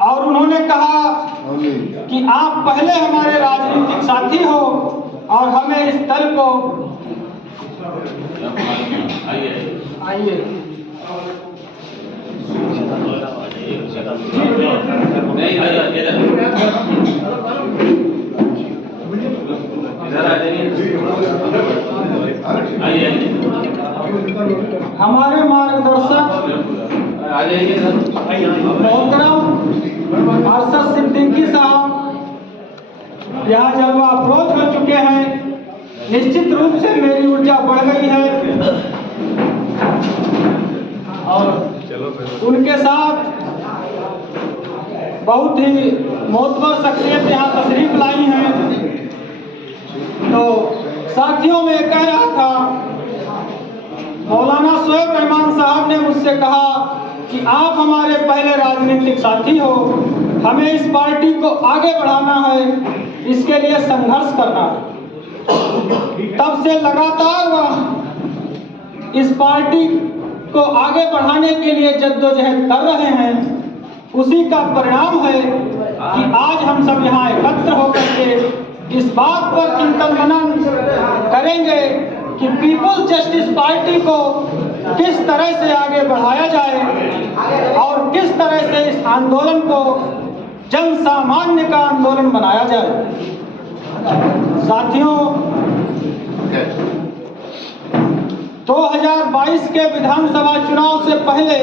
और उन्होंने कहा कि आप पहले हमारे राजनीतिक साथी हो और हमें इस दल को आइए हमारे मार्गदर्शक मोहतरम अरशद सिद्दीकी साहब यहाँ जलवा अप्रोच हो चुके हैं। निश्चित रूप से मेरी ऊर्जा बढ़ गई है और उनके साथ बहुत ही मोतबर शख्सियत यहाँ तशरीफ लाई हैं। तो साथियों में कह रहा था, मौलाना शोएब रहमान साहब ने मुझसे कहा कि आप हमारे पहले राजनीतिक साथी हो, हमें इस पार्टी को आगे बढ़ाना है, इसके लिए संघर्ष करना है। तब से लगातार वह इस पार्टी को आगे बढ़ाने के लिए जद्दोजहद कर रहे हैं। उसी का परिणाम है कि आज हम सब यहाँ एकत्र होकर के इस बात पर चिंतन मनन करेंगे कि पीपुल्स जस्टिस पार्टी को किस तरह से आगे बढ़ाया जाए और किस तरह से इस आंदोलन को जन सामान्य का आंदोलन बनाया जाए। साथियों, 2022 के विधानसभा चुनाव से पहले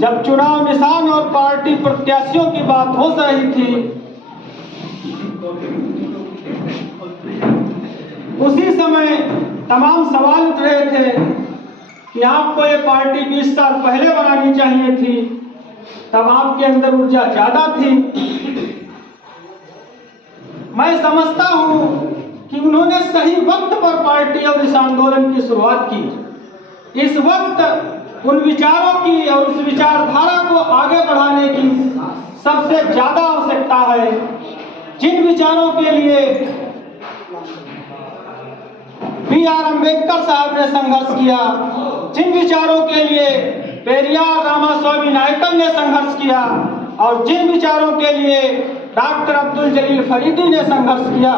जब चुनाव निशान और पार्टी प्रत्याशियों की बात हो रही थी, उसी समय तमाम सवाल उठ रहे थे कि आपको ये पार्टी 20 साल पहले बनानी चाहिए थी, तब आपके अंदर ऊर्जा ज्यादा थी। मैं समझता हूं कि उन्होंने सही वक्त पर पार्टी और इस आंदोलन की शुरुआत की। इस वक्त उन विचारों की और उस विचारधारा को आगे बढ़ाने की सबसे ज्यादा आवश्यकता है, जिन विचारों के लिए B.R. अम्बेडकर साहब ने संघर्ष किया, जिन विचारों के लिए पेरियार रामास्वामी नायकन ने संघर्ष किया और जिन विचारों के लिए डॉक्टर अब्दुल जलील फरीदी ने संघर्ष किया।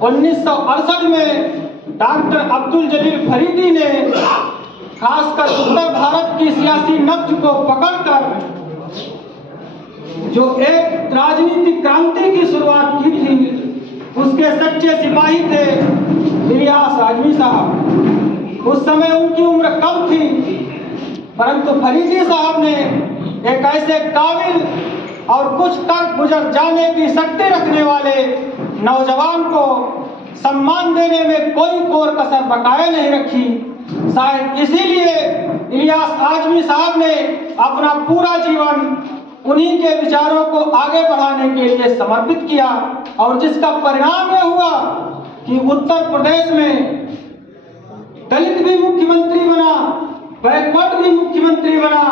1968 में डॉक्टर अब्दुल जलील फरीदी ने खासकर उत्तर भारत की सियासी नब्ज को पकड़कर जो एक राजनीतिक क्रांति की शुरुआत की थी, उसके सच्चे सिपाही थे इलियास आजमी साहब। उस समय उनकी उम्र कम थी, परंतु फरीदी साहब ने एक ऐसे काबिल और कुछ तक गुजर जाने की शक्ति रखने वाले नौजवान को सम्मान देने में कोई कोर कसर बकाया नहीं रखी। शायद इसीलिए इलियास आजमी साहब ने अपना पूरा जीवन उन्हीं के विचारों को आगे बढ़ाने के लिए समर्पित किया और जिसका परिणाम यह हुआ कि उत्तर प्रदेश में दलित भी मुख्यमंत्री बना, बैकवर्ड भी मुख्यमंत्री बना,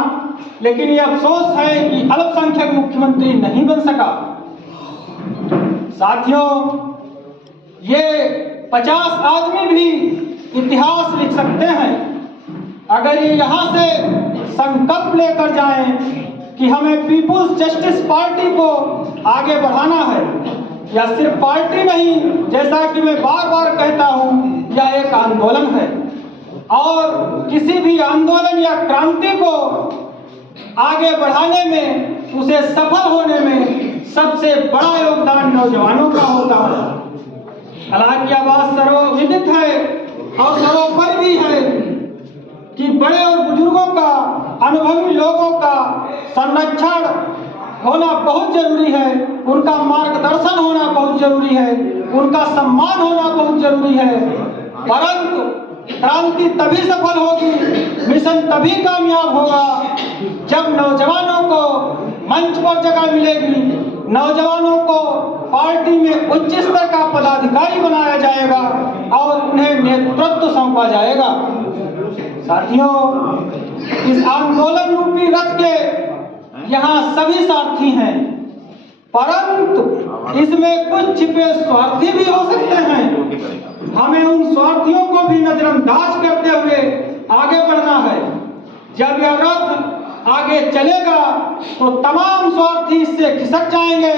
लेकिन ये अफसोस है कि अल्पसंख्यक मुख्यमंत्री नहीं बन सका। साथियों, ये 50 आदमी भी इतिहास लिख सकते हैं अगर ये यहाँ से संकल्प लेकर जाएं कि हमें पीपुल्स जस्टिस पार्टी को आगे बढ़ाना है। या सिर्फ पार्टी नहीं, जैसा कि मैं बार बार कहता हूँ, यह एक आंदोलन है और किसी भी आंदोलन या क्रांति को आगे बढ़ाने में, उसे सफल होने में सबसे बड़ा योगदान नौजवानों का होता है। हालांकि यह बात सर्वविदित है और सर्वोपरि भी है कि बड़े और बुजुर्गों का, अनुभवी लोगों का संरक्षण होना बहुत जरूरी है, उनका मार्गदर्शन होना बहुत जरूरी है, उनका सम्मान होना बहुत जरूरी है। परंतु क्रांति तभी सफल होगी, मिशन तभी कामयाब होगा जब नौजवानों को मंच पर जगह मिलेगी, नौजवानों को पार्टी में उच्च स्तर का पदाधिकारी बनाया जाएगा और उन्हें नेतृत्व सौंपा जाएगा। साथियों, इस आंदोलन रूपी रथ के यहाँ सभी सारथी हैं, परंतु इसमें कुछ छिपे स्वार्थी भी हो सकते हैं। हमें उन स्वार्थियों को भी नजरअंदाज करते हुए आगे बढ़ना है। जब यह रथ आगे आगे चलेगा तो तमाम स्वार्थी इससे खिसक जाएंगे,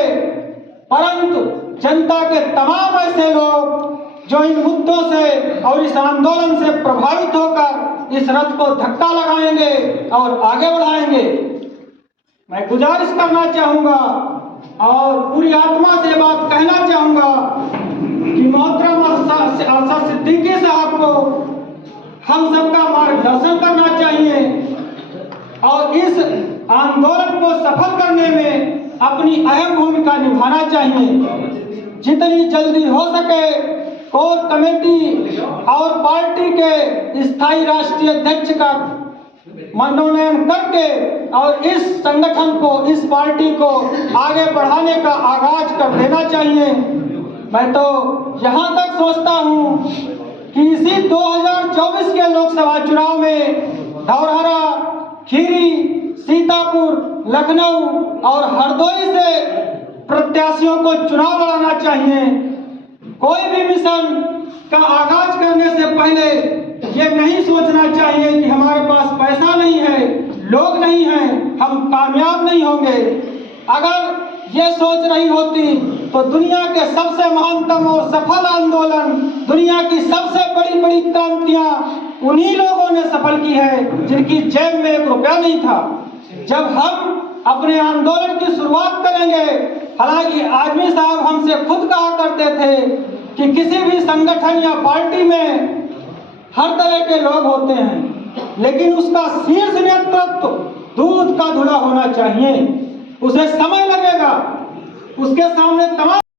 परंतु जनता के तमाम ऐसे लोग जो इन मुद्दों से और इस आंदोलन से प्रभावित होकर इस रथ को धक्का लगाएंगे और आगे बढ़ाएंगे। मैं गुजारिश करना चाहूँगा और पूरी आत्मा से बात कहना चाहूँगा कि मोहतरम आशा सिद्दीकी साहब को हम सबका मार्गदर्शन करना चाहिए और इस आंदोलन को सफल करने में अपनी अहम भूमिका निभाना चाहिए। जितनी जल्दी हो सके कोर कमेटी और पार्टी के स्थायी राष्ट्रीय अध्यक्ष का मनोनयन करके और इस संगठन को, इस पार्टी को आगे बढ़ाने का आगाज कर देना चाहिए। मैं तो यहाँ तक सोचता हूँ कि इसी 2024 के लोकसभा चुनाव में धौरहरा, खीरी, सीतापुर, लखनऊ और हरदोई से प्रत्याशियों को चुनाव लड़ाना चाहिए। कोई भी मिशन का आगाज करने से पहले ये नहीं सोचना चाहिए कि हमारे पास पैसा नहीं है, लोग नहीं हैं, हम कामयाब नहीं होंगे। अगर ये सोच रही होती तो दुनिया के सबसे महानतम और सफल आंदोलन, दुनिया की सबसे बड़ी बड़ी क्रांतियां उन्हीं लोगों ने सफल की है जिनकी जेब में 1 रुपया नहीं था। जब हम अपने आंदोलन की शुरुआत करेंगे, हालांकि आदमी साहब हमसे खुद कहा करते थे कि किसी भी संगठन या पार्टी में हर तरह के लोग होते हैं, लेकिन उसका शीर्ष नेतृत्व दूध का धुला होना चाहिए। उसे समय लगेगा, उसके सामने तमाम